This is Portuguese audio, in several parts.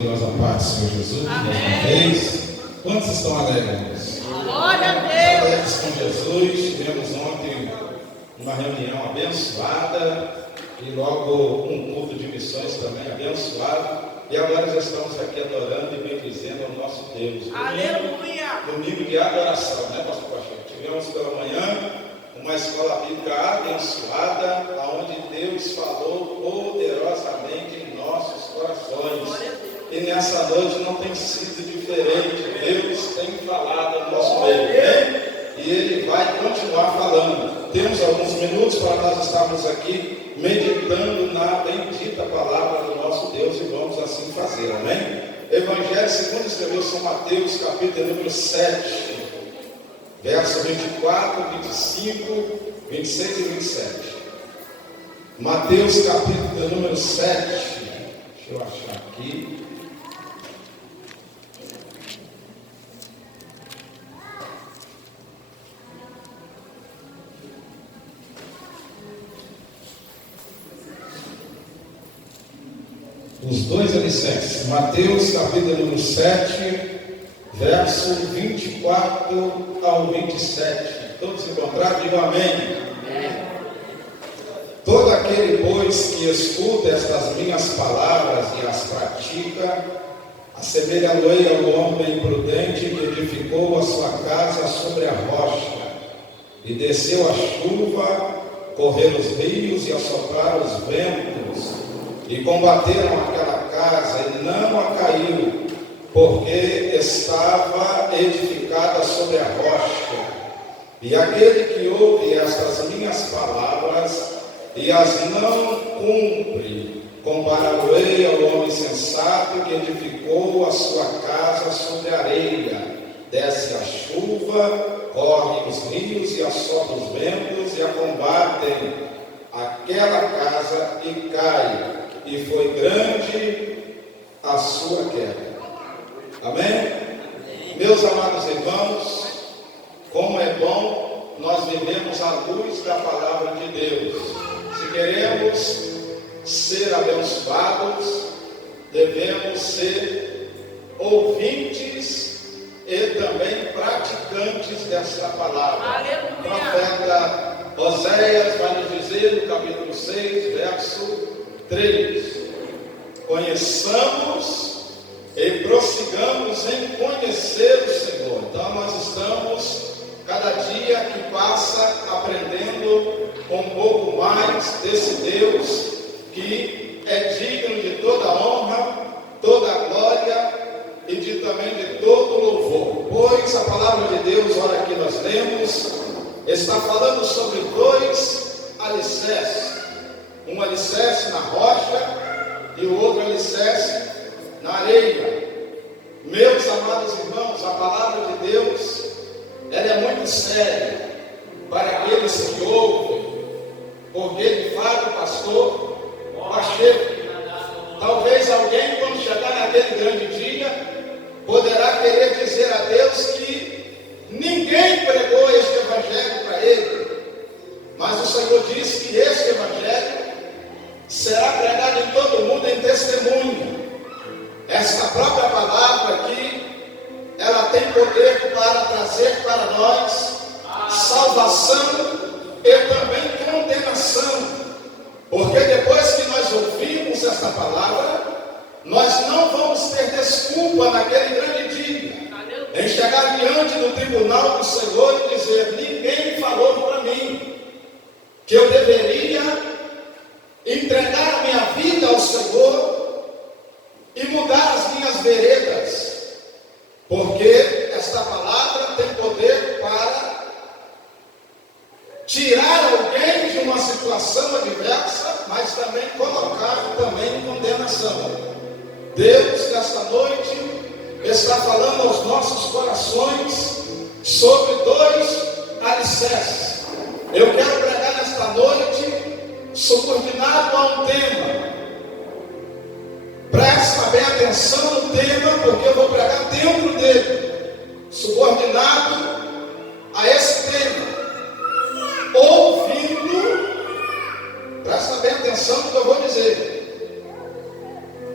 Nós a paz do Senhor Jesus, mais uma vez. Quantos estão alegres? Glória a Deus! Alegres com Jesus. Tivemos ontem uma reunião abençoada e logo um culto de missões também abençoado. E agora já estamos aqui adorando e bendizendo ao nosso Deus. Aleluia! Domingo de adoração, né, pastor Pacheco? Tivemos pela manhã uma escola bíblica abençoada, onde Deus falou poderosamente em nossos corações. E nessa noite não tem sido diferente. Deus tem falado no nosso meio, né? E Ele vai continuar falando. Temos alguns minutos para nós estarmos aqui meditando na bendita palavra do nosso Deus e vamos assim fazer, amém? Evangelho segundo escreveu São Mateus, capítulo número 7, verso 24, 25, 26 e 27. Mateus, capítulo número 7. Deixa eu achar aqui. Os dois alicerces. Mateus, capítulo número 7, verso 24 ao 27. Todos encontraram? Digam amém. Todo aquele, pois, que escuta estas minhas palavras e as pratica, assemelha-lo-ei ao homem prudente que edificou a sua casa sobre a rocha, e desceu a chuva, correram os rios e assopraram os ventos, e combateram aquela casa, e não a caiu, porque estava edificada sobre a rocha. E aquele que ouve estas minhas palavras e as não cumpre, compará-lo-ei ao homem sensato que edificou a sua casa sobre a areia. Desce a chuva, correm os rios e assopram os ventos e a combatem aquela casa e cai. E foi grande a sua queda. Amém? Meus amados irmãos, como é bom nós vivemos à luz da palavra de Deus. Se queremos ser abençoados, devemos ser ouvintes e também praticantes desta palavra. Aleluia. O profeta Oséias vai nos dizer no capítulo 6, verso 3: conheçamos e prossigamos em conhecer o Senhor. Então nós estamos, cada dia que passa, aprendendo um pouco mais desse Deus que é digno de toda honra, toda glória e também de todo louvor. Pois a palavra de Deus, olha aqui nós lemos, está falando sobre dois alicerces. Um alicerce na rocha e o outro alicerce na areia. Meus amados irmãos, a palavra de Deus, ela é muito séria para aqueles que ouvem, porque de fato, pastor Pacheco, talvez alguém, quando chegar naquele grande dia, poderá querer dizer a Deus que ninguém pregou este evangelho para ele, mas o Senhor disse que este evangelho será pregado em todo o mundo em testemunho. Esta própria palavra aqui, ela tem poder para trazer para nós salvação e também condenação. Porque depois que nós ouvimos esta palavra, nós não vamos ter desculpa naquele grande dia, em chegar diante do tribunal do Senhor e dizer: ninguém falou para mim que eu deveria entregar a minha vida ao Senhor e mudar as minhas veredas, porque esta palavra tem poder para tirar alguém de uma situação adversa, mas também colocar também em condenação. Deus, nesta noite, está falando aos nossos corações sobre dois alicerces. Eu quero pregar nesta noite subordinado a um tema. Presta bem atenção no tema, porque eu vou pregar dentro dele, subordinado a esse tema. Ouvindo, presta bem atenção no que eu vou dizer.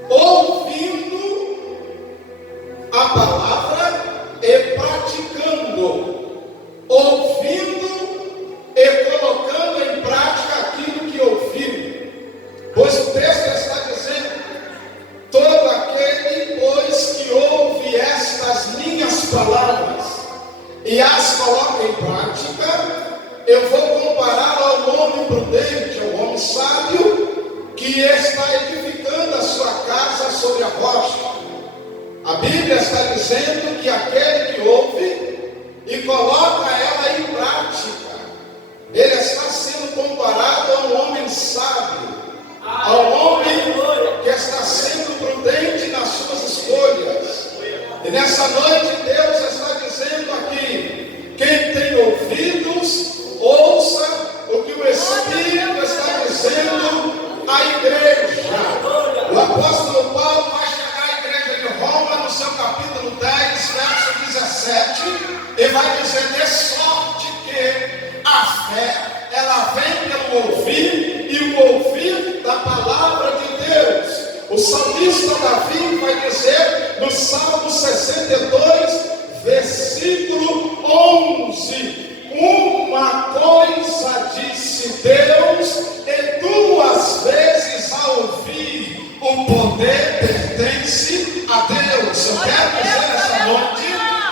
Ouvindo a palavra e praticando, ouvindo e colocando em prática aquilo que ouviu. Pois o texto está dizendo: todo aquele, pois, que ouve estas minhas palavras e as coloca em prática, eu vou comparar ao homem prudente, ao homem sábio, que está edificando a sua casa sobre a rocha. A Bíblia está dizendo que aquele que ouve e coloca ela em prática, ele está sendo comparado a um homem sábio, a um homem que está sendo prudente nas suas escolhas. E nessa noite Deus está dizendo aqui: quem tem ouvidos, ouça o que o Espírito está dizendo à igreja. O apóstolo Paulo vai chegar à igreja de Roma no seu capítulo 10, verso 17, e vai dizer: de sorte que a fé, ela vem pelo ouvir, e o ouvir da palavra de Deus. O salmista Davi vai dizer no Salmo 62, versículo 11: uma coisa disse Deus, e duas vezes a ouvir, o poder pertence a Deus. Eu quero dizer nessa noite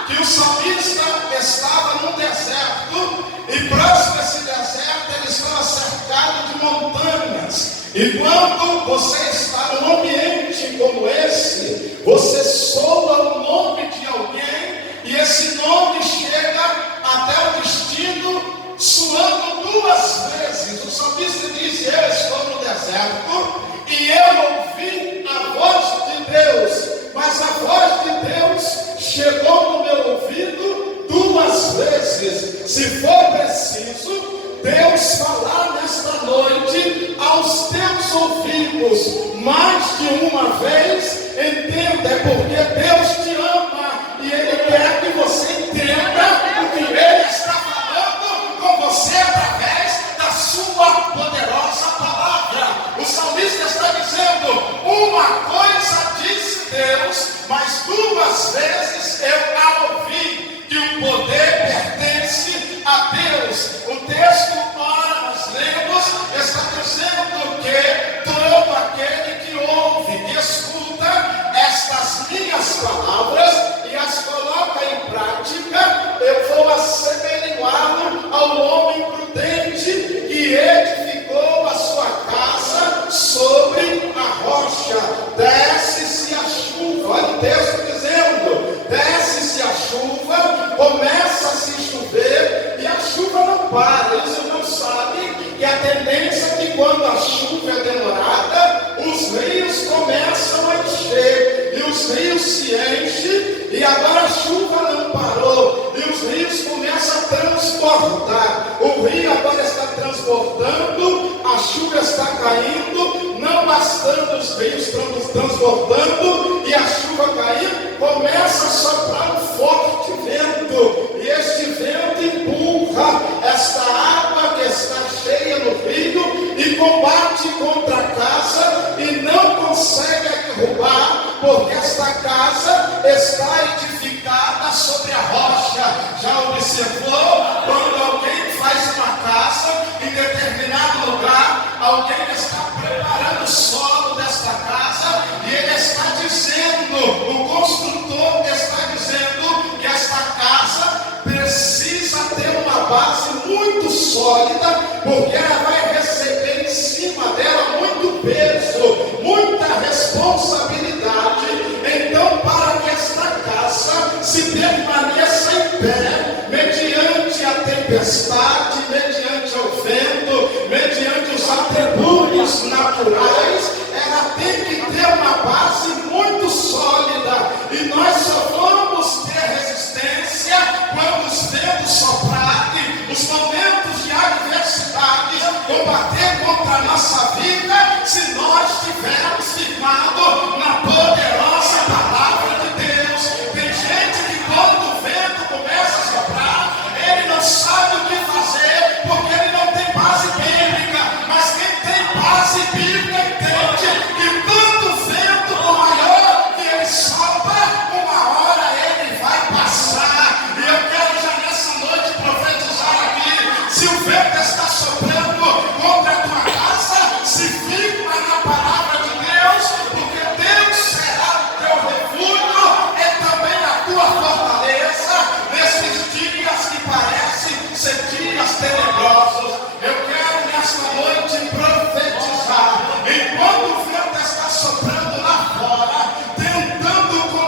que o salmista estava no deserto, e próximo a esse deserto ele estava cercado de montanhas. E quando você está num ambiente como esse, você soa o nome de alguém, e esse nome chega até o destino soando duas vezes. O salmista diz: eu estou no deserto e eu ouvi a voz de Deus, mas a voz de Deus chegou no meu ouvido duas vezes. Se for preciso Deus falar nesta noite aos teus ouvidos mais de uma vez, entenda, é porque Deus te ama e Ele quer que você entenda o que Ele está falando com você através da sua poderosa palavra. O salmista está dizendo: uma coisa disse Deus, mas duas vezes eu a ouvi, que o poder pertence a Deus. O texto para nós lemos está dizendo que todo aquele que ouve, que escuta estas minhas palavras e as coloca em prática, eu vou assemelhá-lo ao homem prudente que edificou a sua casa sobre a rocha. Desce-se a chuva, olha o texto dizendo: desce-se a chuva, começa a se chover e a chuva não para. Os irmãos sabem que a tendência é que quando a chuva é demorada, os rios começam a encher, e os rios se enchem, e agora a chuva não parou, e os rios começam a transbordar. O rio agora está transbordando, a chuva está caindo, não bastando os rios transbordando e a chuva caindo, começa a soprar um forte vento, e este vento empurra esta água que está cheia no rio e combate contra a casa e não consegue derrubar, porque esta casa está edificada sobre a rocha. Já observou quando alguém faz uma casa em determinado lugar, alguém está preparando o solo desta casa e ele está dizendo, o construtor está dizendo que esta casa precisa ter uma base muito sólida, porque ela vai receber em cima dela muito peso, muita responsabilidade. Então, para que esta casa se permaneça em pé, mediante a tempestade, mediante o vento, mediante os atributos naturais, ela tem que ter uma base muito sólida, e nós só vamos ter resistência quando os ventos soprarem, os momentos de adversidade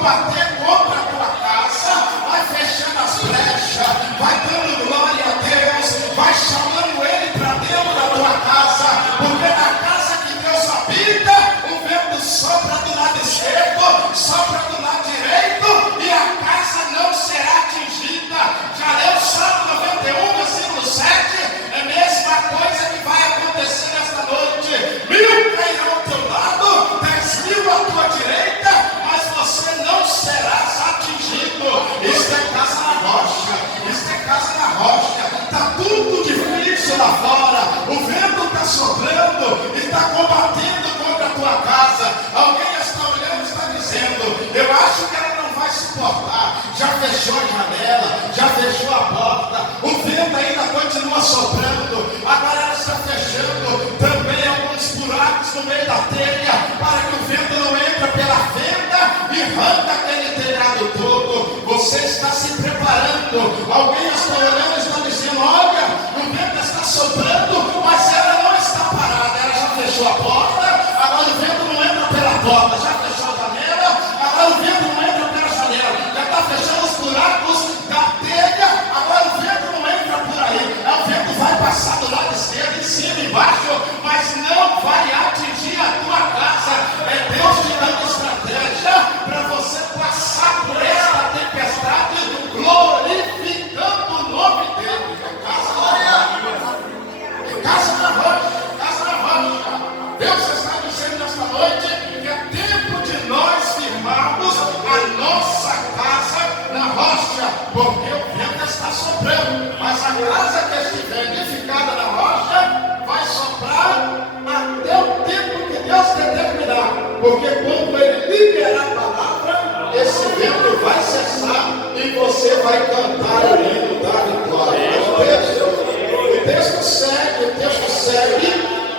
combater contra a tua casa, vai fechando as brechas, vai dando glória a Deus, vai chamando Ele para dentro da tua casa, porque na casa que Deus habita, o vento sopra do lado esquerdo, sopra do lado direito, e a casa não será atingida. Já leu o Salmo 91, versículo 7? É a mesma coisa que vai acontecer nesta noite. 1000 cairão ao teu lado, 10.000 à tua direita, mas você não serás atingido. Isto é casa na rocha, isto é casa na rocha. Está tudo difícil lá fora, o vento está soprando, está combatendo contra a tua casa. Alguém está olhando e está dizendo: eu acho que ela não vai suportar. Já fechou a janela, já fechou a porta, o vento ainda continua soprando, agora ela está fechando também alguns buracos no meio da telha, para que o vento não entre pela fenda e arranca aquele telhado todo. Você está se preparando. Alguém está olhando e está dizendo: olha, o vento está soprando, mas ela não está parada. Ela já fechou a porta, agora o vento não entra pela porta. Já fechou a janela, agora o vento não entra pela janela. Já está fechando os buracos da telha, agora o vento não entra por aí. O vento vai passar do lado esquerdo, em cima, embaixo, mas não vai atingir a tua casa. É Deus te dando estratégia para você passar por esta tempestade, glorificando o nome dele. Casa na rocha, casa na rocha. Deus está dizendo nesta noite que é tempo de nós firmarmos a nossa casa na rocha, porque o vento está soprando, mas a casa que estiver edificada na rocha vai soprar até o tempo que Deus determinar, porque quando Ele liberar a palavra, esse vento vai cessar e você vai cantar o hino da vitória. O texto segue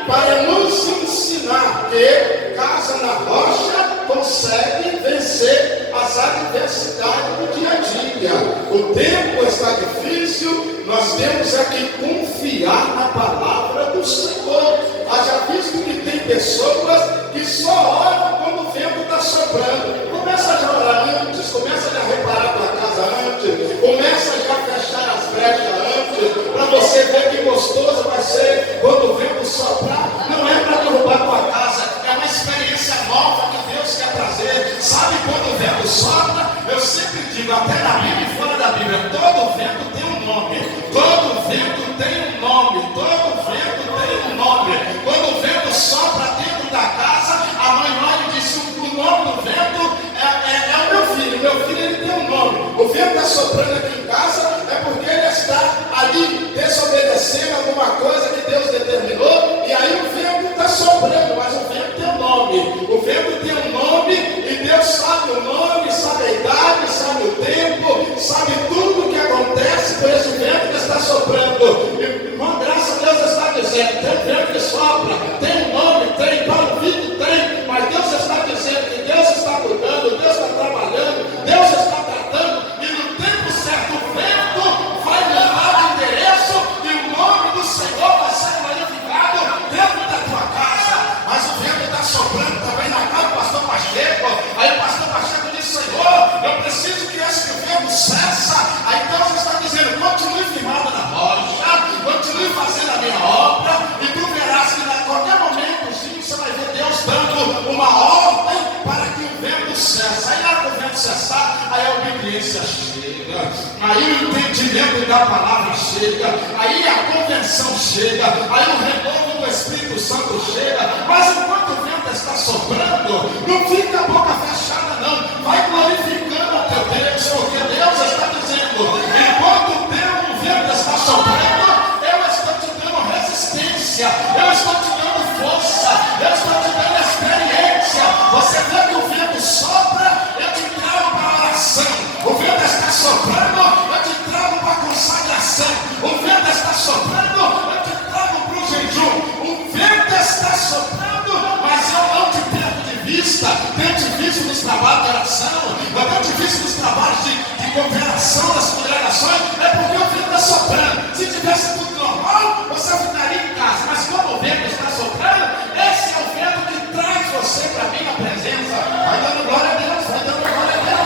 para nos ensinar que casa na rocha consegue vencer as adversidades do dia a dia. O tempo está difícil, nós temos que confiar na palavra do Senhor. Haja visto que tem pessoas que só oram quando o vento está soprando. Começa a orar antes, começa a reparar a tua casa antes, começa a fechar as brechas antes, para você ver que gostoso vai ser quando o vento soprar. Não é para derrubar a tua casa, é uma experiência nova que Deus quer trazer. Sabe quando o vento sopra? Eu sempre digo, até na Bíblia e fora da Bíblia, todo vento tem um nome. Todo vento tem um nome. Todo vento tem um nome. Quando o vento sopra dentro da casa, a mãe olha e diz: o nome do vento é o meu filho. Meu filho, ele tem um nome. O vento está soprando aqui em casa é porque ele está ali desobedecendo alguma coisa que Deus determinou, e aí o vento está soprando, mas o vento tem um nome. O vento tem um nome e Deus sabe o nome, sabe a idade, sabe o tempo, sabe tudo o que acontece por esse vento que está soprando. E, com graça a Deus está dizendo: tem vento que sopra, tem um nome, tem, para o ouvido tem, mas Deus está dizendo que Deus está cuidando, Deus está trabalhando, Deus está tratando, e no tempo certo o vento vai mudar de endereço e o nome do Senhor vai ser glorificado dentro da tua casa. Mas o vento está soprando também na casa do pastor Pacheco. Aí o pastor Pacheco diz: Senhor, eu preciso que esse vento cessa. Aí Deus está dizendo: continue firmado na rocha, continue fazendo a minha obra, e tu verás que a qualquer momento você vai ver Deus dando uma ordem para que o vento cesse. Aí na hora que o vento cessar, aí a obediência chega, aí o entendimento da palavra chega, aí a convenção chega, aí o renovo do Espírito Santo chega. Mas enquanto o vento está soprando, não fica a boca fechada não, vai glorificando a teu Deus, porque Deus está dizendo: enquanto o teu vento está soprando, eu estou te dando resistência, eu estou te dando força, eu estou te dando experiência. Você vê que o vento sopra, eu te trago para a oração. O vento está soprando, eu te trago para a consagração. O vento está soprando, eu te trago para o jejum. O vento está soprando, mas eu não te perco de vista. Tenho te visto nos trabalhos de oração, eu tenho te visto nos trabalhos de cooperação das congregações. É porque o vento está soprando. Se tivesse tudo normal, você ficaria em casa. Mas como o vento está soprando, esse é o vento que traz você para a minha presença. Vai dando glória a Deus, vai dando glória a Deus.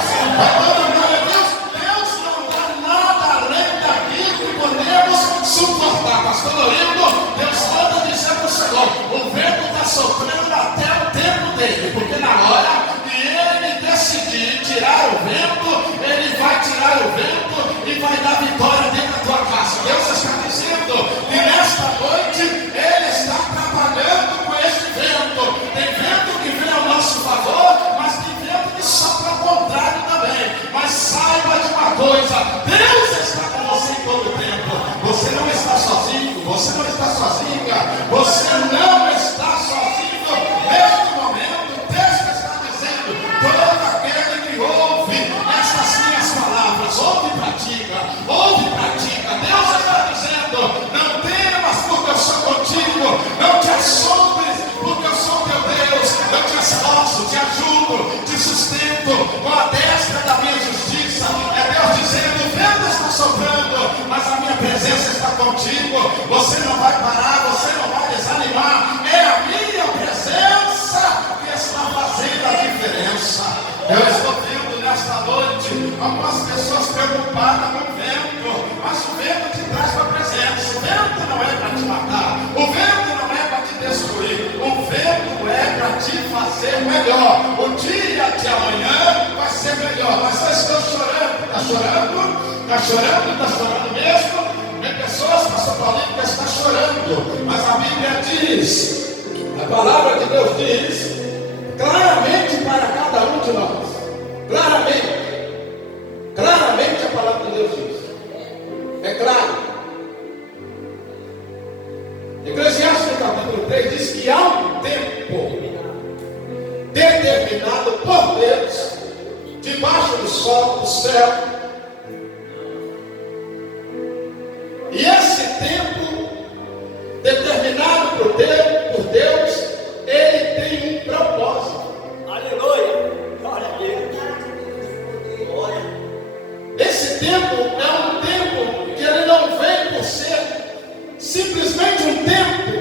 tirar o vento, Ele vai tirar o vento e vai dar vitória dentro da tua casa. Deus está dizendo que nesta noite Ele está trabalhando com este vento. Tem vento que vem ao nosso favor, mas tem vento que sopra ao contrário também. Mas saiba de uma coisa: Deus está com você em todo o tempo. Você não está sozinho, você não está sozinha, você não está sozinho. Neste momento, o texto está dizendo: todo aquele que ouve essas minhas palavras, ouve e pratica, Deus está dizendo: não temas, porque eu sou contigo, não te assombres, porque eu sou teu Deus, eu te esforço, te ajudo, te sustento com a destra da minha justiça. É Deus dizendo: o vento está soprando, mas a minha presença está contigo. Você não vai parar, você não vai desanimar. É a minha presença que está fazendo a diferença. Eu estou vendo nesta noite algumas pessoas preocupadas com o vento, mas o vento te traz para a presença. O vento não é para te matar, o vento não é para te destruir, o vento é para te fazer melhor. O dia de amanhã vai ser melhor. Mas eu estou chorando. Está chorando? Está chorando? Está chorando mesmo? Tem pessoas, pastor Paulinho, que está chorando, mas a Bíblia diz, a palavra de Deus diz claramente para cada um de nós, claramente a palavra de Deus diz, é claro. Eclesiastes capítulo 3 diz que há um tempo determinado por Deus, debaixo do sol, do céu. E esse tempo determinado por Deus, ele tem um propósito. Aleluia. Glória a Deus. Glória. Esse tempo é um tempo que ele não vem por ser simplesmente um tempo,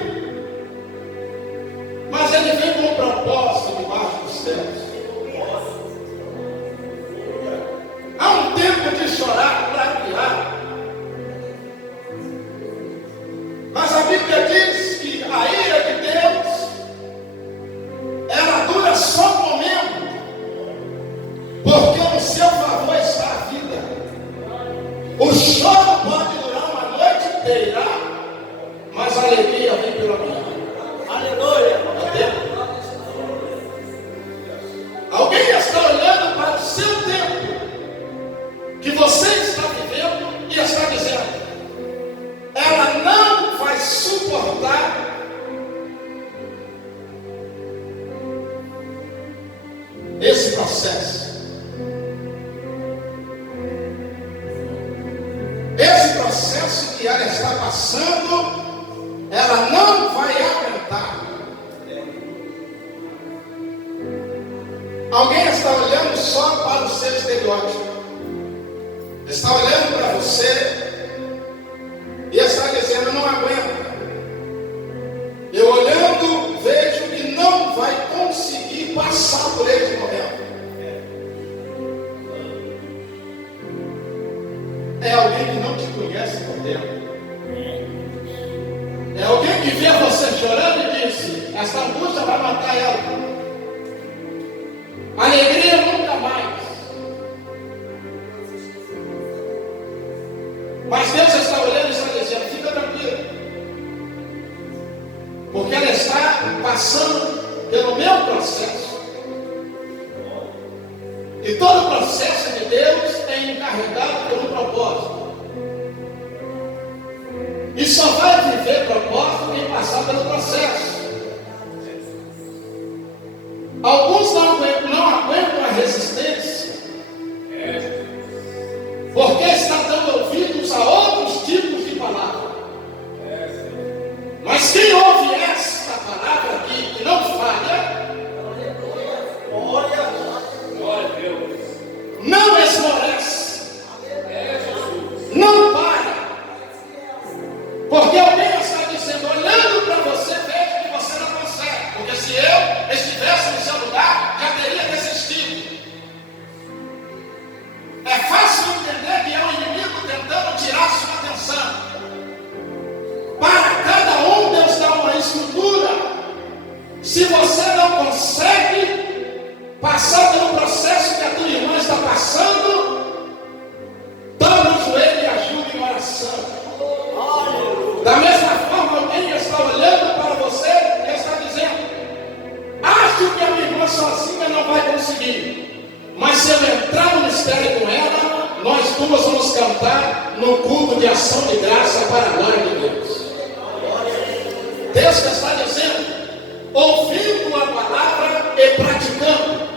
mas ele vem com um propósito debaixo dos céus. Há um tempo de chorar, clarear. Mas a Bíblia diz que a ira de Deus, ela dura só um momento, porque no seu favor está a vida. O choro pode durar uma noite inteira, mas a alegria vem pela manhã. Aleluia. Alguém está olhando para o seu tempo, que você está vivendo, e está dizendo: ela não vai suportar esse processo. Esse processo que ela está passando, ela não vai aguentar. Alguém está olhando só para o seu estereótipo, está olhando para você e está dizendo: não aguenta. Eu olhando, vejo que não vai conseguir passar por esse momento. É alguém que não te conhece por dentro. É alguém que vê você chorando e disse: essa angústia vai matar ela. Alegria nunca mais. Mas Deus está olhando e está dizendo: fica tranquilo, porque ela está passando pelo meu processo. E todo processo de Deus é encarregado por um propósito. E só vai viver propósito quem passar pelo processo. Alguns não aguentam a resistência, porque está dando ouvidos a outros tipos de palavra. Mas quem ouve esta palavra aqui, que não falha, não esmorece, não para, porque alguém está dizendo, olhando para você, veja que você não consegue, porque se eu estivesse no seu lugar, já teria desistido. É fácil entender que é o inimigo tentando tirar sua atenção. Para cada um, Deus dá uma estrutura. Se você não consegue passar pelo processo que a tua irmã está espere com ela, nós duas vamos cantar no culto de ação de graça para a glória de Deus. Deus está dizendo, ouvindo a palavra e praticando.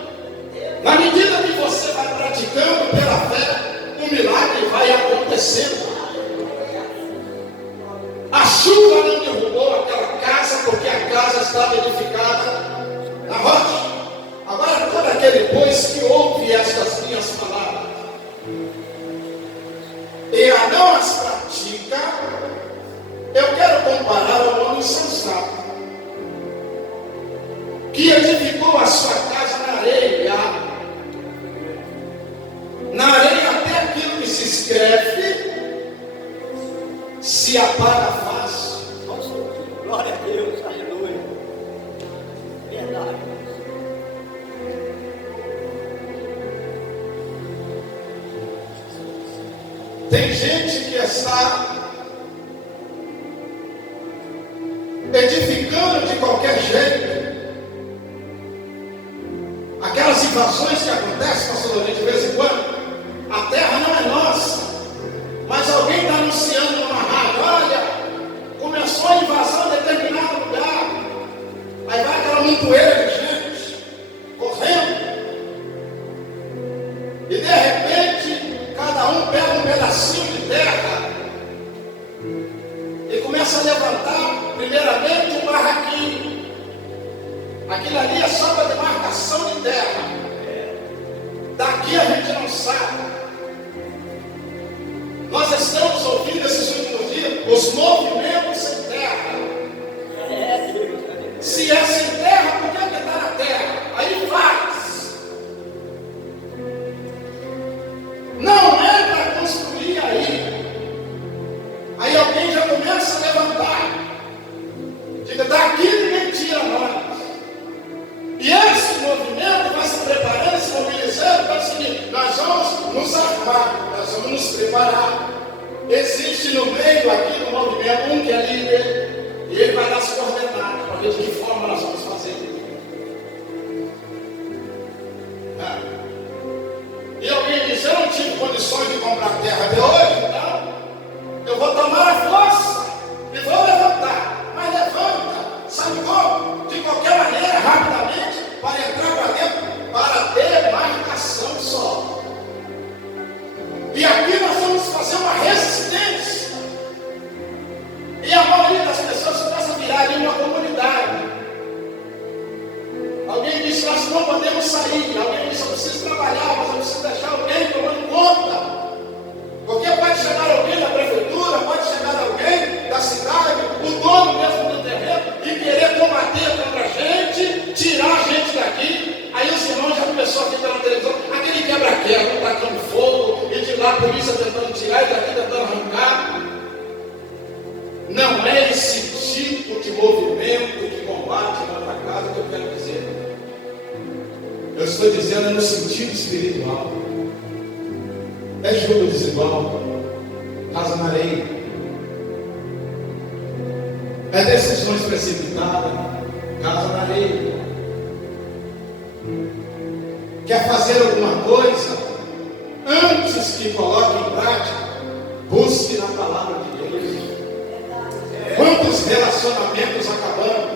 Na medida que você vai praticando pela fé, o milagre vai acontecendo. A chuva não derrubou aquela casa, porque a casa estava edificada na rocha. Agora, todo aquele pois que ouve estas minhas palavras e a não as pratica, eu quero comparar ao homem sensato, que edificou a sua casa na areia. Na areia até aquilo que se escreve se apaga fácil. Glória a Deus, aleluia. Verdade. Tem gente que está edificando de qualquer jeito. Aquelas invasões que acontecem, pastor Lourenço, de vez em quando, a terra não é nossa, mas alguém está anunciando numa rádio, olha, começou a invasão em determinado lugar. Aí vai aquela montoeira de gente correndo, e de repente cada um pega um pedacinho de terra e começa a levantar primeiramente um barraquinho. Aquilo ali é só para demarcação de terra. Daqui a gente não sabe. Nós estamos ouvindo esses últimos dias os movimentos sem terra. Se é sem terra, por que está na terra? Aí faz. Não é para construir aí. Aí alguém já começa a levantar. Diga, daqui ninguém tira nós. E esse movimento vai se preparando, se mobilizando para o seguinte: nós vamos nos armar, nós vamos nos preparar. Existe no meio aqui do movimento um que é líder, e ele vai dar as coordenadas para ver de que forma nós vamos fazer. E alguém diz: eu não tive condições de comprar terra de hoje, então eu vou tomar a força e vou levantar. Mas levanta, sabe como? De qualquer maneira, rapidamente, para entrar para dentro, para demarcação só. E aqui nós vamos fazer uma resistência. E a maioria das pessoas começa a virar ali uma comunidade. Alguém diz: nós não podemos sair. Alguém diz: eu preciso trabalhar, mas eu preciso deixar alguém tomando conta. Porque pode chegar alguém da prefeitura, pode chegar alguém da cidade, o dono mesmo do terreno, e querer combater contra a gente, tirar a gente daqui. Aí os irmãos já começou aqui pela televisão, aquele quebra-quebra, tacando fogo, e de lá a polícia tentando tirar, e daqui tentando arrancar. Não é esse tipo de movimento que combate contra a casa que eu quero dizer. Eu estou dizendo no sentido espiritual. É jogo desigual, casa na areia. É decisões precipitadas, casa na areia. Quer fazer alguma coisa? Antes que coloque em prática, busque na palavra de Deus. Quantos relacionamentos acabando?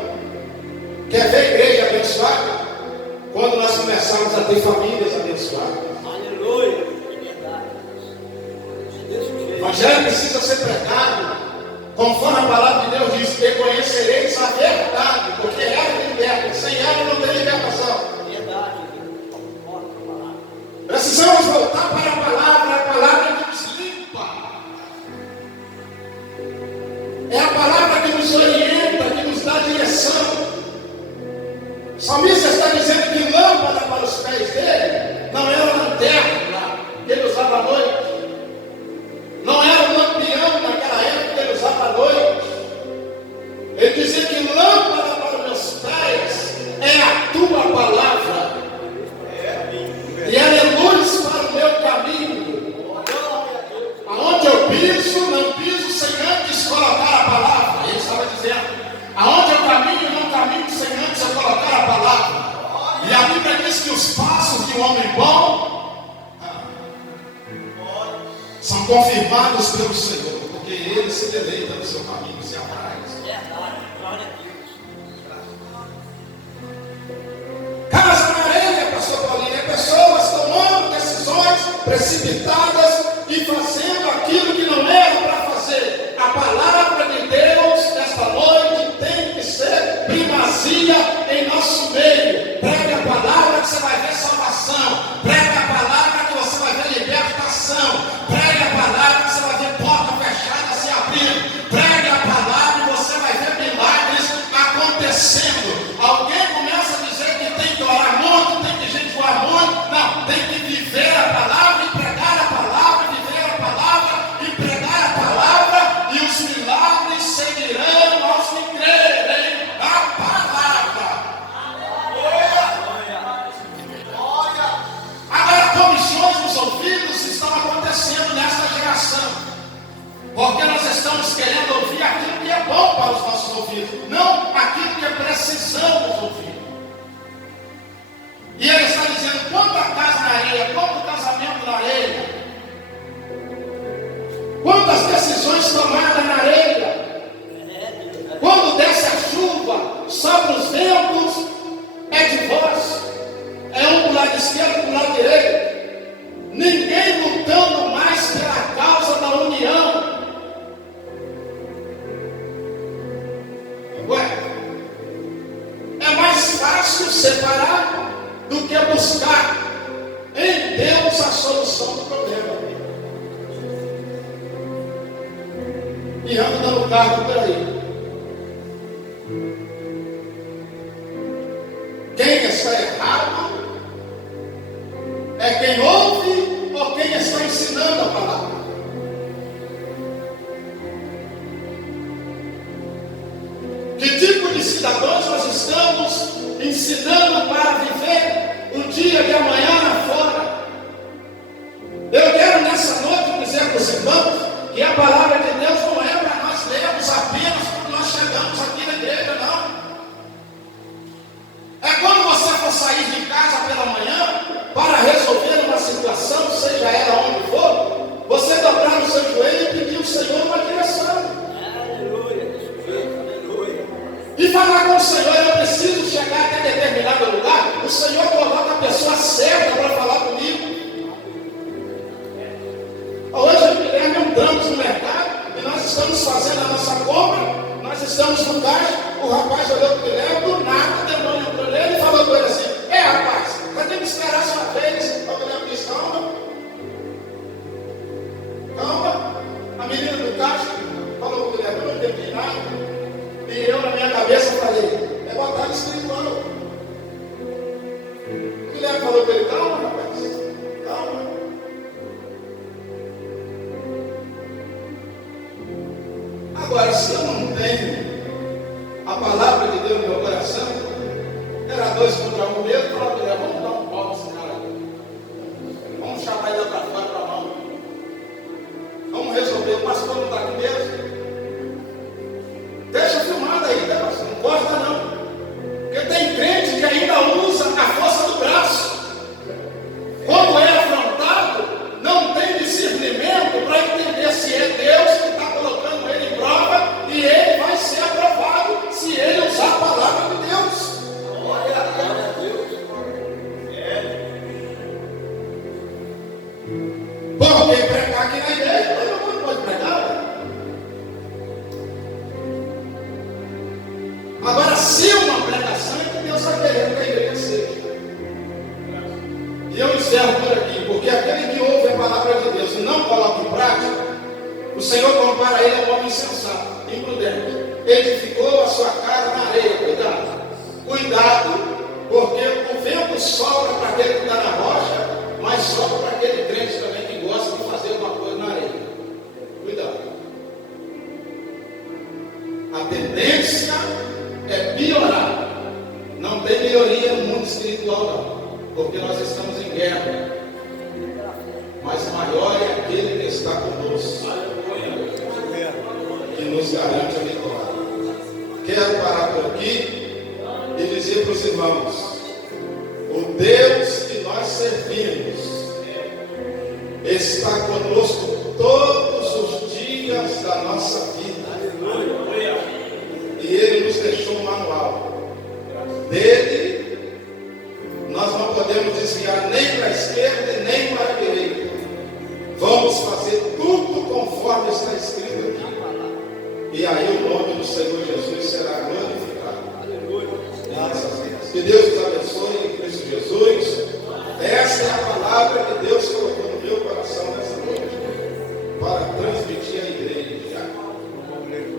Quer ver a igreja abençoada? Quando nós começarmos a ter famílias abençoadas. Aleluia. O evangelho precisa ser pregado conforme a palavra de Deus diz: que conhecereis a verdade, porque ela liberta, sem ela não tem libertação. Verdade. Precisamos voltar para a palavra que nos limpa, é a palavra que nos orienta, que nos dá direção. O salmista está dizendo que lâmpada para os pés dele não era a lanterna que ele usava à noite. Não era um lampião naquela época que ele usava à noite. Ele dizia que lâmpada para os meus pés é a tua palavra. E ela é luz para o meu caminho. são confirmados pelo Senhor, porque Ele se deleita no seu caminho, se apraz. Verdade. Glória a Deus. Casa na areia, pastor Paulinho, é pessoas tomando decisões precipitadas e fazendo aquilo que não era para fazer. A palavra de Deus nesta noite tem que ser primazia em nosso meio. Pregue a palavra que você vai ver salvação. Pregue a palavra que você vai ver libertação. Pregue a palavra que você vai ver porta fechada se abrindo. Pregue a palavra e você vai ver milagres acontecendo. Alguém começa a dizer que tem que orar muito, tem que jejuar muito. Não, tem que viver a palavra e pregar a palavra, viver a palavra e pregar a palavra, e os milagres seguirão aos que crerem na palavra. Agora, comissões nos ouvidos estão acontecendo nesta geração, porque nós estamos querendo ouvir aquilo que é bom para os nossos ouvidos, não aquilo que precisamos ouvir. E ele está dizendo: quanta casa na areia, quanto casamento na areia, quantas decisões tomadas na areia. Quando desce a chuva, sopra os ventos, é divórcio, é um para o lado esquerdo, para o lado direito. Ninguém lutando mais pela causa da união. Ué, é mais fácil separar do que buscar em Deus a solução do problema. E anda dando cargo por aí. Quem está errado é quem ouve ou quem está ensinando a palavra. Que tipo de cidadãos nós estamos ensinando para viver o dia de amanhã lá fora? Eu quero nessa noite dizer para os irmãos que a palavra de Deus não é para nós lermos apenas quando nós chegamos aqui na igreja, não. É quando você for sair de casa pela manhã para resolver uma situação, seja ela onde for, você dobrar no seu joelho e pedir ao Senhor uma direção. E falar com o Senhor: eu preciso chegar até determinado lugar. O Senhor coloca a pessoa certa para falar comigo. Hoje eu e o Guilherme entramos no mercado e nós estamos fazendo a nossa compra. Nós estamos no caixa. O rapaz olhou para o Guilherme, do nada, o demônio entrou nele e falou com ele assim: rapaz, vai ter que esperar a sua vez. O Guilherme disse: calma. Calma. A menina do caixa falou com o Guilherme: eu não entendi nada. E eu, na minha cabeça, falei: é batalha espiritual. O Guilherme falou para ele: calma, rapaz, calma. Agora, se eu não tenho a palavra de Deus no meu coração, era 2 contra 1 mesmo. Falava: Guilherme, vamos dar um pau nesse cara aí. Vamos chamar ele para fora para a mão. Vamos resolver. O pastor não está aqui mesmo. Deixa filmado aí, tá, pastor? Não corta não. Porque tem crente que ainda usa a força do braço. Quando é afrontado, não tem discernimento para entender se é Deus que está colocando ele em prova, e ele vai ser aprovado se ele usar a palavra de Deus. Glória a Deus. Porque pregar aqui na igreja, todo mundo pode pregar. Agora, se uma pregação é que Deus está querendo que a igreja seja. E eu encerro por aqui, porque aquele que ouve a palavra de Deus e não coloca em prática, o Senhor compara ele a um homem insensato, imprudente. Edificou a sua casa na areia. Cuidado, cuidado, porque o vento sopra para aquele que está na rocha, mas sopra para aquele crente também que gosta de fazer alguma coisa na areia. Cuidado. A tendência é piorar. Não tem melhoria no mundo espiritual, não, porque nós estamos em guerra. Mas maior é aquele que está conosco, que nos garante a vitória. Quero parar por aqui e dizer para os irmãos: o Deus que nós servimos está conosco todos da nossa vida. E Ele nos deixou um manual. Dele, nós não podemos desviar nem para a esquerda e nem para a direita. Vamos fazer tudo conforme está escrito aqui. E aí o nome do Senhor Jesus será glorificado em nossas vidas. Que Deus nos abençoe em Cristo Jesus. Essa é a palavra que Deus colocou no meu coração nessa noite, para transmitir à igreja.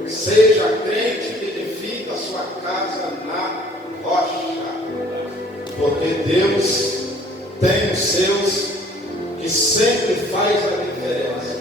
Seja crente que edifica a sua casa na rocha, porque Deus tem os seus que sempre faz a diferença.